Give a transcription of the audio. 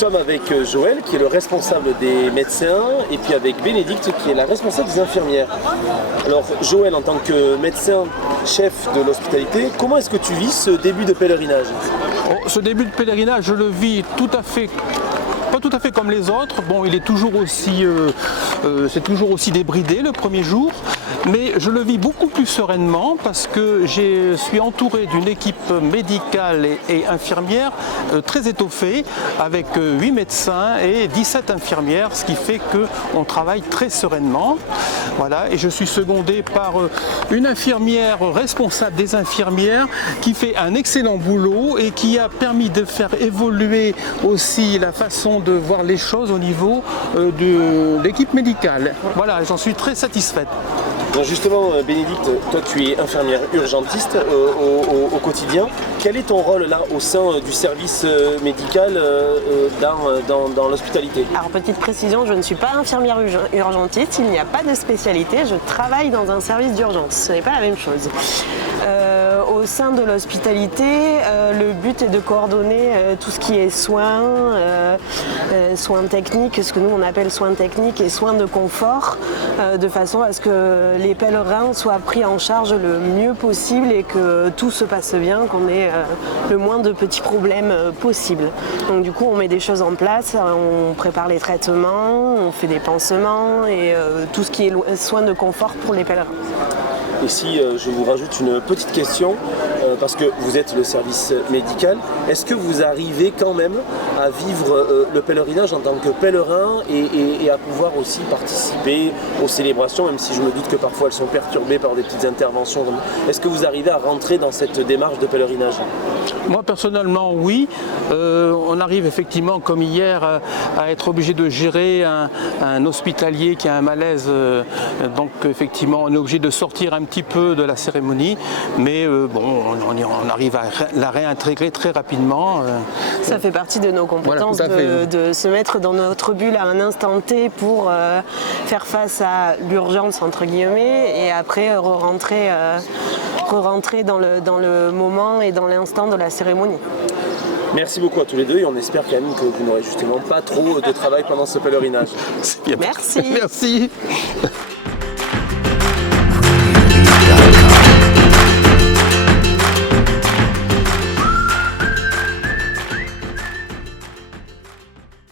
sommes avec Joël, qui est le responsable des médecins, et puis avec Bénédicte, qui est la responsable des infirmières. Alors Joël, en tant que médecin chef de l'hospitalité, comment est-ce que tu vis ce début de pèlerinage? Ce début de pèlerinage, je le vis pas tout à fait comme les autres. Bon, il est toujours aussi, c'est toujours aussi débridé le premier jour, mais je le vis beaucoup plus sereinement parce que je suis entouré d'une équipe médicale et infirmière très étoffée, avec 8 médecins et 17 infirmières, ce qui fait qu'on travaille très sereinement. Voilà, et je suis secondé par une infirmière responsable des infirmières qui fait un excellent boulot et qui a permis de faire évoluer aussi la façon de voir les choses au niveau de l'équipe médicale. Voilà, j'en suis très satisfaite. Donc justement, Bénédicte, toi tu es infirmière urgentiste au quotidien. Quel est ton rôle là au sein du service médical dans l'hospitalité? Alors petite précision, je ne suis pas infirmière urgentiste, il n'y a pas de spécialité, je travaille dans un service d'urgence, ce n'est pas la même chose. Au sein de l'hospitalité, le but est de coordonner tout ce qui est soins, soins techniques, ce que nous on appelle soins techniques et soins de confort, de façon à ce que les pèlerins soient pris en charge le mieux possible et que tout se passe bien, qu'on ait le moins de petits problèmes possible. Donc du coup on met des choses en place, on prépare les traitements, on fait des pansements et tout ce qui est soins de confort pour les pèlerins. Et si je vous rajoute une petite question, parce que vous êtes le service médical, est-ce que vous arrivez quand même à vivre le pèlerinage en tant que pèlerin et à pouvoir aussi participer aux célébrations, même si je me doute que parfois elles sont perturbées par des petites interventions? Est-ce que vous arrivez à rentrer dans cette démarche de pèlerinage? Moi personnellement oui, on arrive effectivement comme hier à être obligé de gérer un hospitalier qui a un malaise, donc effectivement on est obligé de sortir un petit peu de la cérémonie, mais bon, on arrive à la réintégrer très rapidement. Ça fait partie de nos compétences, voilà, de se mettre dans notre bulle à un instant T pour faire face à l'urgence entre guillemets et après re-rentrer dans le moment et dans l'instant de la cérémonie. Merci beaucoup à tous les deux et on espère quand même que vous n'aurez justement pas trop de travail pendant ce pèlerinage. Merci. Merci.